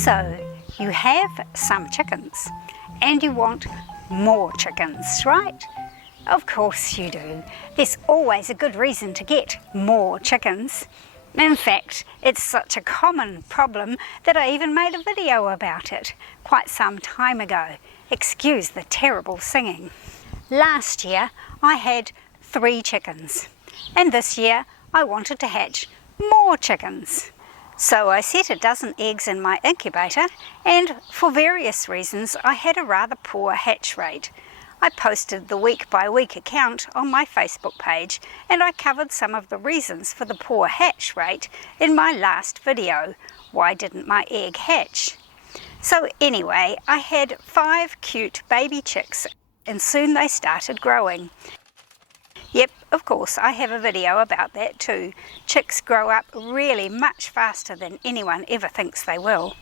So you have some chickens and you want more chickens, right? Of course you do. There's always a good reason to get more chickens. In fact, it's such a common problem that I even made a video about it quite some time ago. Excuse the terrible singing. Last year I had 3 chickens, and this year I wanted to hatch more chickens. So I set a dozen eggs in my incubator, and for various reasons I had a rather poor hatch rate. I posted the week-by-week account on my Facebook page, and I covered some of the reasons for the poor hatch rate in my last video, Why Didn't My Egg Hatch? So anyway, I had 5 cute baby chicks, and soon they started growing. Yep, of course, I have a video about that too. Chicks grow up really much faster than anyone ever thinks they will.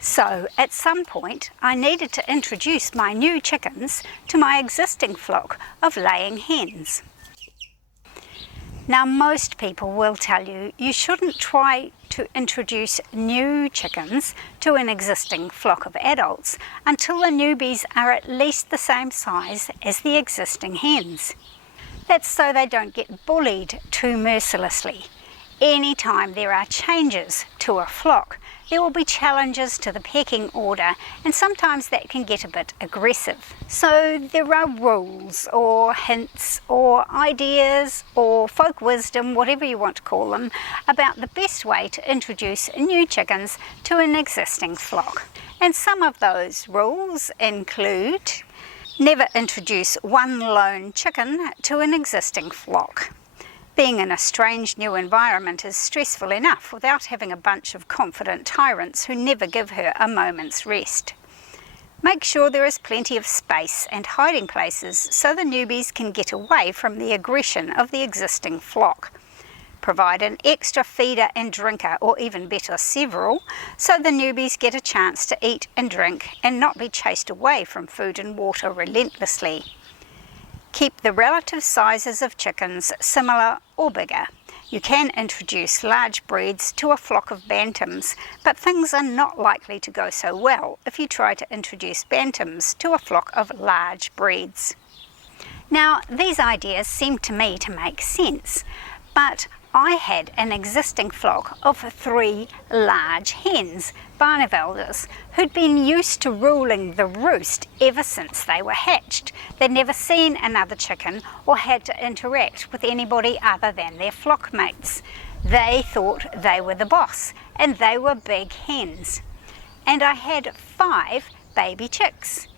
So at some point I needed to introduce my new chickens to my existing flock of laying hens. Now most people will tell you you shouldn't try to introduce new chickens to an existing flock of adults until the newbies are at least the same size as the existing hens. That's so they don't get bullied too mercilessly. Anytime there are changes to a flock, there will be challenges to the pecking order, and sometimes that can get a bit aggressive. So there are rules or hints or ideas or folk wisdom, whatever you want to call them, about the best way to introduce new chickens to an existing flock. And some of those rules include: never introduce one lone chicken to an existing flock. Being in a strange new environment is stressful enough without having a bunch of confident tyrants who never give her a moment's rest. Make sure there is plenty of space and hiding places so the newbies can get away from the aggression of the existing flock. Provide an extra feeder and drinker, or even better, several, so the newbies get a chance to eat and drink and not be chased away from food and water relentlessly. Keep the relative sizes of chickens similar or bigger. You can introduce large breeds to a flock of bantams, but things are not likely to go so well if you try to introduce bantams to a flock of large breeds. Now, these ideas seem to me to make sense, but I had an existing flock of 3 large hens, Barnevelders, who'd been used to ruling the roost ever since they were hatched. They'd never seen another chicken or had to interact with anybody other than their flock mates. They thought they were the boss, and they were big hens. And I had 5 baby chicks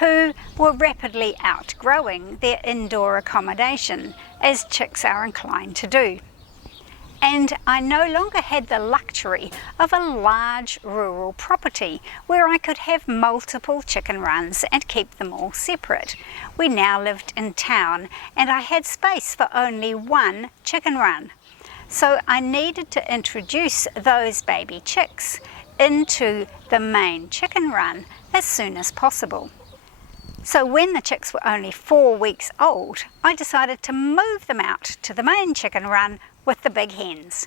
who were rapidly outgrowing their indoor accommodation, as chicks are inclined to do. And I no longer had the luxury of a large rural property where I could have multiple chicken runs and keep them all separate. We now lived in town, and I had space for only 1 chicken run. So I needed to introduce those baby chicks into the main chicken run as soon as possible. So when the chicks were only 4 weeks old, I decided to move them out to the main chicken run with the big hens.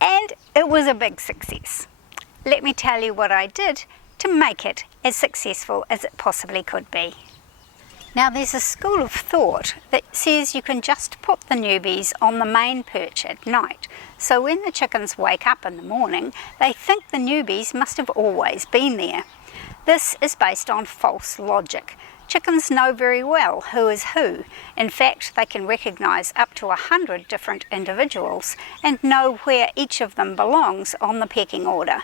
And it was a big success. Let me tell you what I did to make it as successful as it possibly could be. Now, there's a school of thought that says you can just put the newbies on the main perch at night, so when the chickens wake up in the morning, they think the newbies must have always been there. This is based on false logic. Chickens know very well who is who. In fact, they can recognize up to 100 different individuals and know where each of them belongs on the pecking order.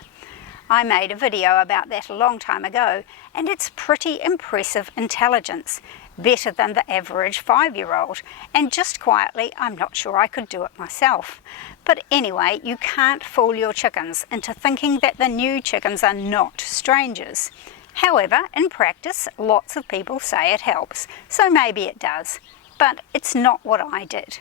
I made a video about that a long time ago, and it's pretty impressive intelligence, better than the average 5-year-old, and just quietly, I'm not sure I could do it myself. But anyway, you can't fool your chickens into thinking that the new chickens are not strangers. However, in practice, lots of people say it helps, so maybe it does, but it's not what I did.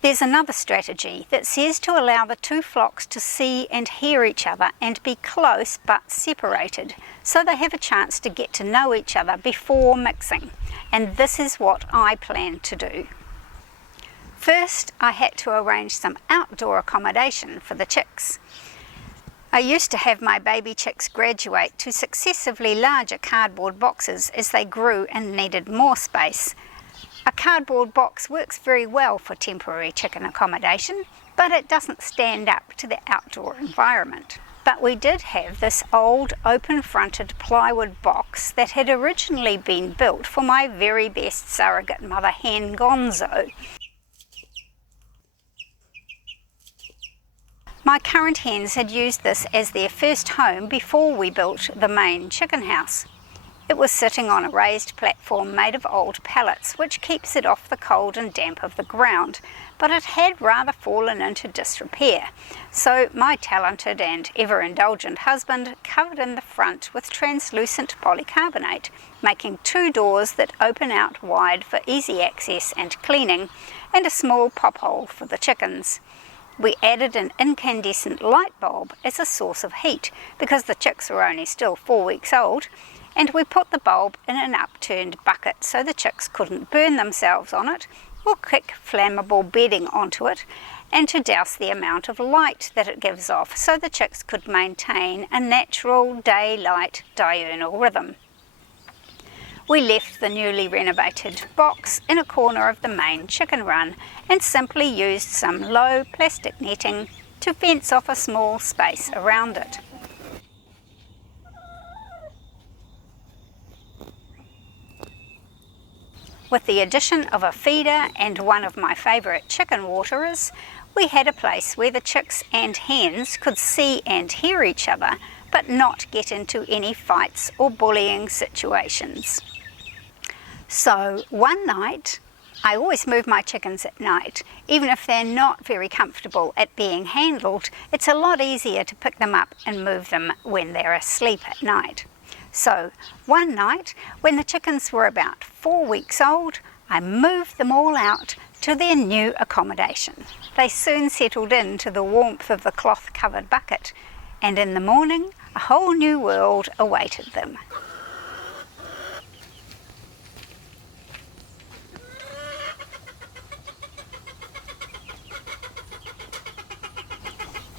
There's another strategy that says to allow the 2 flocks to see and hear each other and be close but separated, so they have a chance to get to know each other before mixing, and this is what I plan to do. First, I had to arrange some outdoor accommodation for the chicks. I used to have my baby chicks graduate to successively larger cardboard boxes as they grew and needed more space. A cardboard box works very well for temporary chicken accommodation, but it doesn't stand up to the outdoor environment. But we did have this old open-fronted plywood box that had originally been built for my very best surrogate mother hen Gonzo. My current hens had used this as their first home before we built the main chicken house. It was sitting on a raised platform made of old pallets, which keeps it off the cold and damp of the ground, but it had rather fallen into disrepair. So my talented and ever-indulgent husband covered in the front with translucent polycarbonate, making 2 doors that open out wide for easy access and cleaning, and a small pop hole for the chickens. We added an incandescent light bulb as a source of heat because the chicks were only still 4 weeks old, and we put the bulb in an upturned bucket so the chicks couldn't burn themselves on it or kick flammable bedding onto it, and to douse the amount of light that it gives off so the chicks could maintain a natural daylight diurnal rhythm. We left the newly renovated box in a corner of the main chicken run and simply used some low plastic netting to fence off a small space around it. With the addition of a feeder and one of my favourite chicken waterers, we had a place where the chicks and hens could see and hear each other, but not get into any fights or bullying situations. So one night, I always move my chickens at night. Even if they're not very comfortable at being handled, it's a lot easier to pick them up and move them when they're asleep at night. So one night, when the chickens were about 4 weeks old, I moved them all out to their new accommodation. They soon settled into the warmth of the cloth-covered bucket, and in the morning, a whole new world awaited them.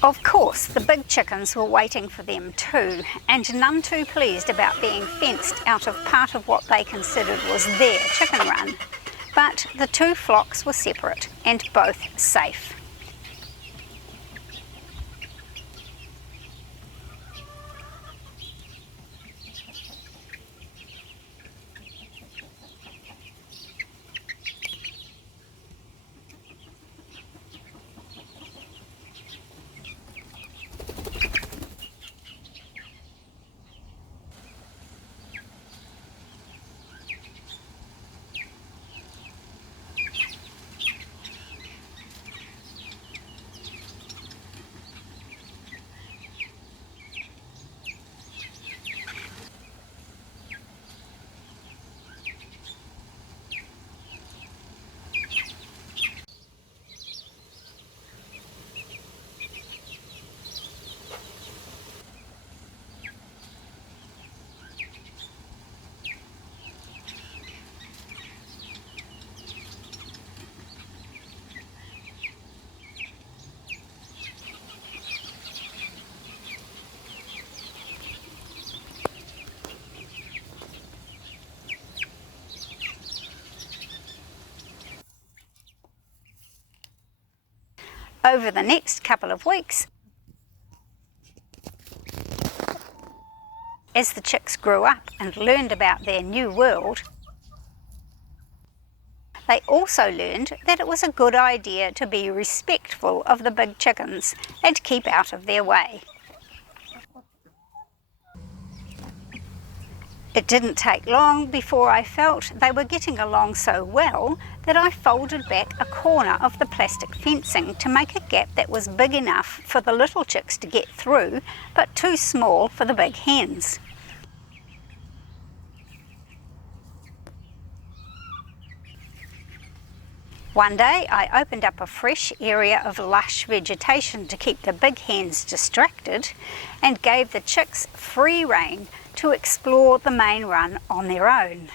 Of course, the big chickens were waiting for them too, and none too pleased about being fenced out of part of what they considered was their chicken run. But the 2 flocks were separate and both safe. Over the next couple of weeks, as the chicks grew up and learned about their new world, they also learned that it was a good idea to be respectful of the big chickens and keep out of their way. It didn't take long before I felt they were getting along so well that I folded back a corner of the plastic fencing to make a gap that was big enough for the little chicks to get through, but too small for the big hens. One day I opened up a fresh area of lush vegetation to keep the big hens distracted and gave the chicks free rein to explore the main run on their own.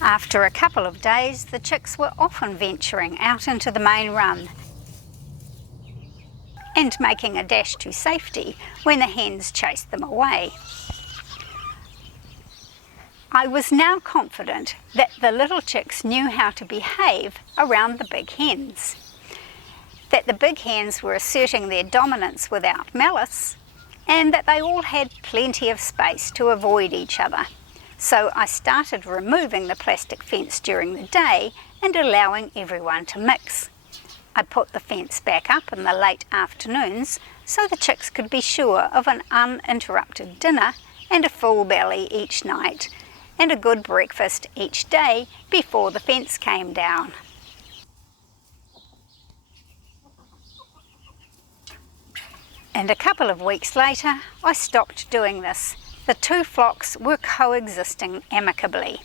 After a couple of days, the chicks were often venturing out into the main run, and making a dash to safety when the hens chased them away. I was now confident that the little chicks knew how to behave around the big hens, that the big hens were asserting their dominance without malice, and that they all had plenty of space to avoid each other. So I started removing the plastic fence during the day and allowing everyone to mix. I put the fence back up in the late afternoons so the chicks could be sure of an uninterrupted dinner and a full belly each night, and a good breakfast each day before the fence came down. And a couple of weeks later, I stopped doing this. The two flocks were coexisting amicably.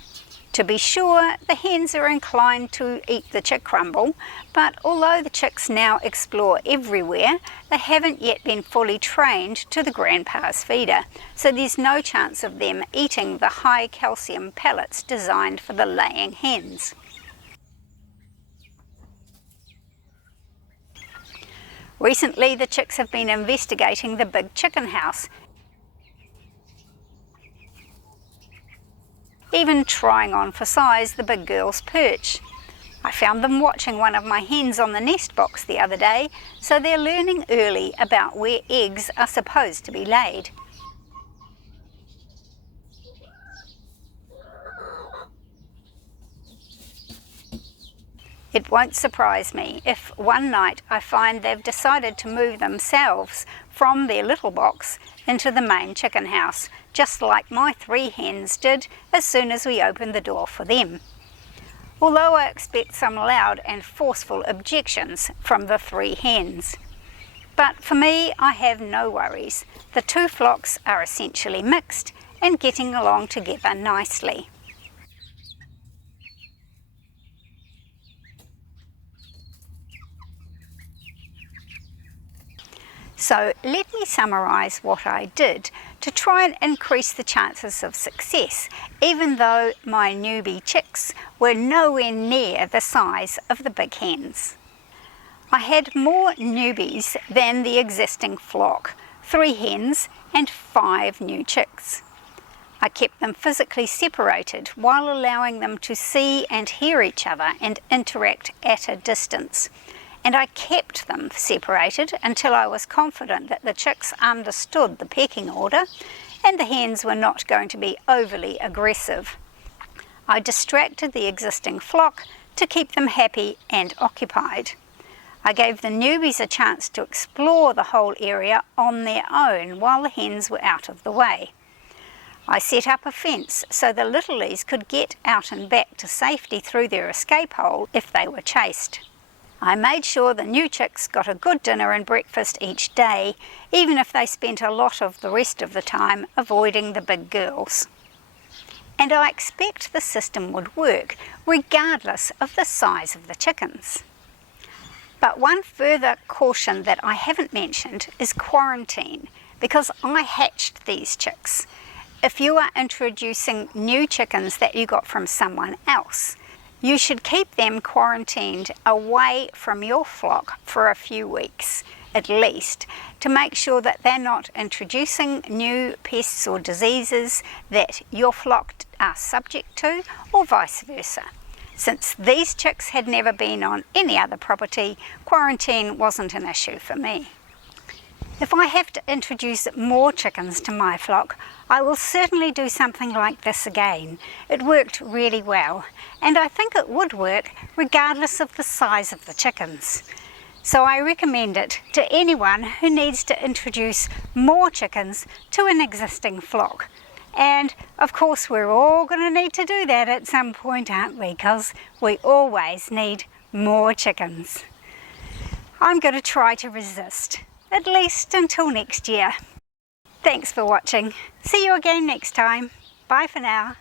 To be sure, the hens are inclined to eat the chick crumble, but although the chicks now explore everywhere, they haven't yet been fully trained to the grandpa's feeder, so there's no chance of them eating the high calcium pellets designed for the laying hens. Recently, the chicks have been investigating the big chicken house, even trying on for size the big girl's perch. I found them watching one of my hens on the nest box the other day, so they're learning early about where eggs are supposed to be laid. It won't surprise me if one night I find they've decided to move themselves from their little box into the main chicken house, just like my 3 hens did as soon as we opened the door for them. Although I expect some loud and forceful objections from the 3 hens. But for me, I have no worries. The 2 flocks are essentially mixed and getting along together nicely. So let me summarise what I did to try and increase the chances of success, even though my newbie chicks were nowhere near the size of the big hens. I had more newbies than the existing flock, 3 hens and 5 new chicks. I kept them physically separated while allowing them to see and hear each other and interact at a distance. And I kept them separated until I was confident that the chicks understood the pecking order and the hens were not going to be overly aggressive. I distracted the existing flock to keep them happy and occupied. I gave the newbies a chance to explore the whole area on their own while the hens were out of the way. I set up a fence so the littlies could get out and back to safety through their escape hole if they were chased. I made sure the new chicks got a good dinner and breakfast each day, even if they spent a lot of the rest of the time avoiding the big girls. And I expect the system would work regardless of the size of the chickens. But one further caution that I haven't mentioned is quarantine, because I hatched these chicks. If you are introducing new chickens that you got from someone else, you should keep them quarantined away from your flock for a few weeks at least, to make sure that they're not introducing new pests or diseases that your flock are subject to, or vice versa. Since these chicks had never been on any other property, quarantine wasn't an issue for me. If I have to introduce more chickens to my flock, I will certainly do something like this again. It worked really well, and I think it would work regardless of the size of the chickens. So I recommend it to anyone who needs to introduce more chickens to an existing flock. And of course we're all going to need to do that at some point, aren't we? Because we always need more chickens. I'm going to try to resist, at least until next year. Thanks for watching. See you again next time. Bye for now.